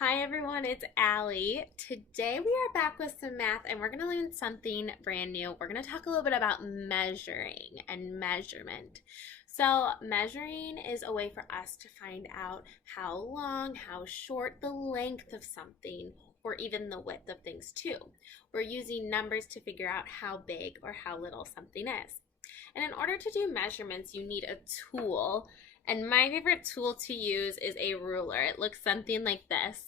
Hi everyone, it's Allie. Today we are back with some math and we're going to learn something brand new. We're going to talk a little bit about measuring and measurement. So measuring is a way for us to find out how long, how short the length of something, or even the width of things too. We're using numbers to figure out how big or how little something is. And in order to do measurements, you need a tool. And my favorite tool to use is a ruler. It looks something like this.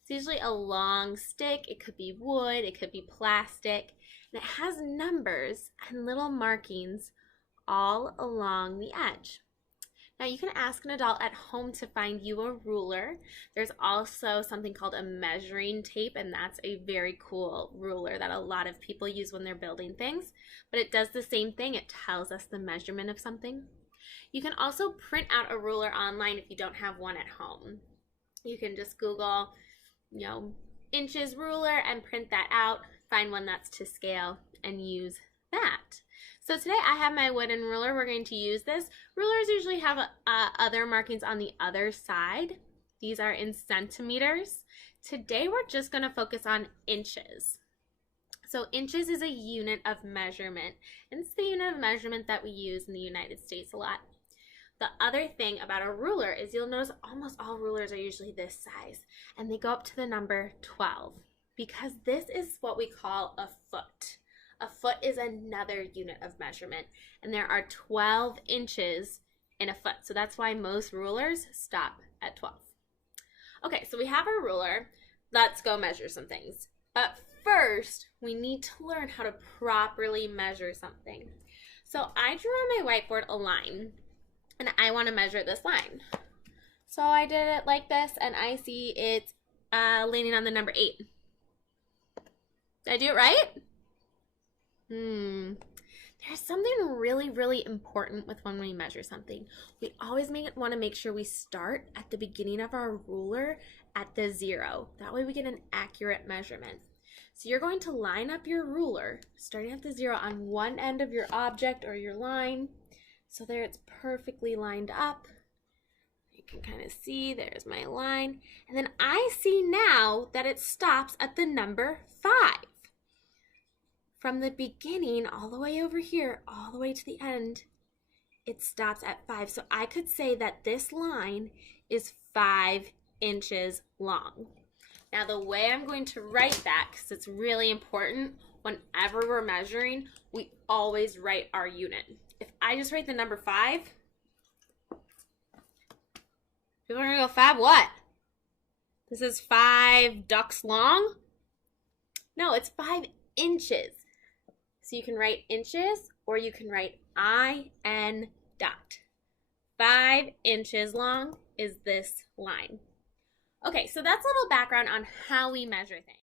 It's usually a long stick. It could be wood, it could be plastic, and it has numbers and little markings all along the edge. Now you can ask an adult at home to find you a ruler. There's also something called a measuring tape, and that's a very cool ruler that a lot of people use when they're building things. But it does the same thing. It tells us the measurement of something. You can also print out a ruler online if you don't have one at home. You can just Google, inches ruler and print that out, find one that's to scale and use that. So today I have my wooden ruler. We're going to use this. Rulers usually have other markings on the other side. These are in centimeters. Today we're just going to focus on inches. So inches is a unit of measurement, and it's the unit of measurement that we use in the United States a lot. The other thing about a ruler is you'll notice almost all rulers are usually this size, and they go up to the number 12 because this is what we call a foot. A foot is another unit of measurement, and there are 12 inches in a foot. So that's why most rulers stop at 12. Okay, so we have our ruler. Let's go measure some things. But first, we need to learn how to properly measure something. So I drew on my whiteboard a line, and I want to measure this line. So I did it like this, and I see it's landing on the number 8. Did I do it right? There's something really, really important with when we measure something. We always want to make sure we start at the beginning of our ruler at the 0. That way we get an accurate measurement. So you're going to line up your ruler, starting at the 0 on one end of your object or your line. So there it's perfectly lined up. You can kind of see there's my line. And then I see now that it stops at the number 5. From the beginning all the way over here, all the way to the end, it stops at 5. So I could say that this line is 5 inches long. Now the way I'm going to write that, because it's really important, whenever we're measuring, we always write our unit. If I just write the number 5, people are going to go, 5 what? This is 5 ducks long? No, it's 5 inches. So you can write inches or you can write IN dot. 5 inches long is this line. Okay, so that's a little background on how we measure things.